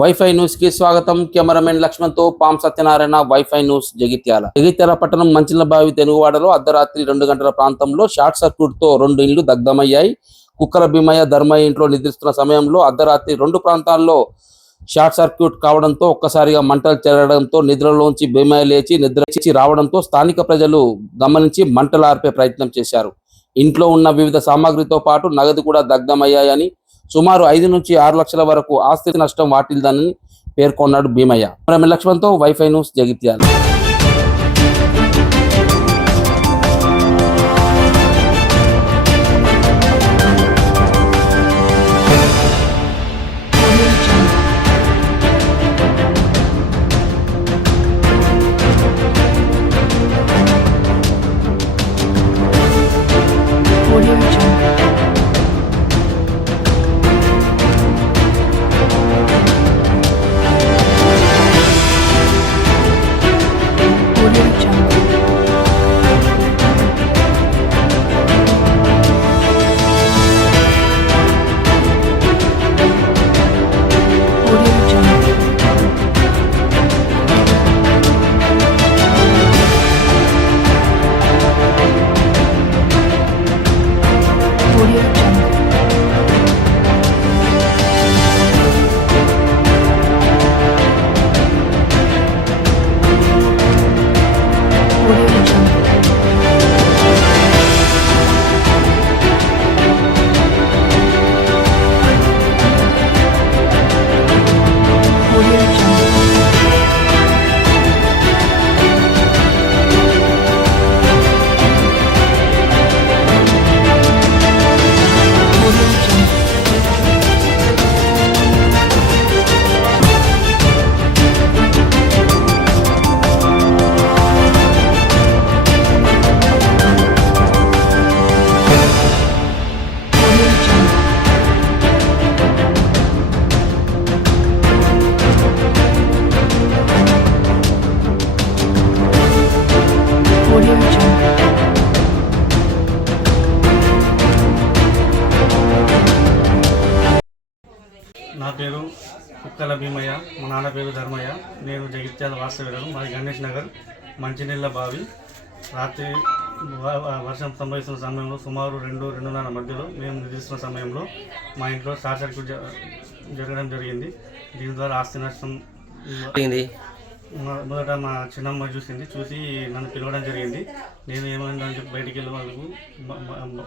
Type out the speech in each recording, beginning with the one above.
Wifi news కి స్వాగతం. Cameraman Laxman తో పాం సత్యనారాయణ. వైఫై న్యూస్ జగిత్యాల పట్టణం మంచిలబావి తెనుగువాడలో అర్ధరాత్రి 2 గంటల ప్రాంతంలో షార్ట్ సర్క్యూట్ తో 2 ఇండ్లు దగ్ధమయ్యాయి. కుక్కల భీమయ్య ధర్మయ్య ఇంట్లో నిద్రిస్తున్న సమయంలో అర్ధరాత్రి 2 ప్రాంతాల్లో షార్ట్ సర్క్యూట్ కావడంతో ఒక్కసారిగా మంటలు చెరగడంతో నిద్రలోంచి భీమయ్య లేచి నిద్రించి రావడంతో స్థానిక ప్రజలు గమనించి మంటలు ఆర్పే ప్రయత్నం చేశారు. ఇంట్లో ఉన్న వివిధ సామాగ్రితో పాటు నగదు కూడా దగ్ధమయ్యాయని, సుమారు 5 నుంచి 6 లక్షల వరకు ఆస్తి నష్టం వాటిల్దని పేర్కొన్నాడు భీమయ్య. లక్ష్మణ్తో వైఫై న్యూస్ జగిత్యాల. నా పేరు కుక్కల భీమయ్య, మా నాన్న పేరు ధర్మయ్య. నేను జగిత్యాల వాస్తవ్యులను. మాది గణేష్ నగర్ మంచినీళ్ళ బావి. రాత్రి వర్షం సంభవిస్తున్న సమయంలో సుమారు 2-2:30 మధ్యలో మేము నిద్రిస్తున్న సమయంలో మా ఇంట్లో షార్ట్ సర్క్యూట్ జరగడం జరిగింది. దీని ద్వారా ఆస్తి నష్టం మొదట మా చిన్నమ్మ చూసి నన్ను పిలవడం జరిగింది. నేను ఏమైందని చెప్పి బయటికి వెళ్ళే వాళ్ళకు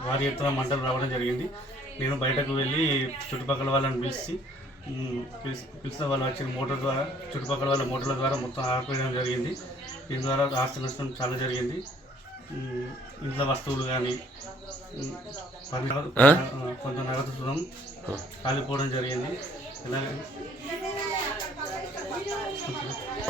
వారి ఎత్తున మంటలు రావడం జరిగింది. నేను బయటకు వెళ్ళి చుట్టుపక్కల వాళ్ళని పిలిచిన వాళ్ళు వచ్చిన మోటార్ ద్వారా, చుట్టుపక్కల వాళ్ళ మోటార్ల ద్వారా మొత్తం ఆపేయడం జరిగింది. దీని ద్వారా ఆస్తి నష్టం చాలా జరిగింది. ఇంట్లో వస్తువులు కానీ కొంచెం నగదు సుఖం కాలిపోవడం జరిగింది.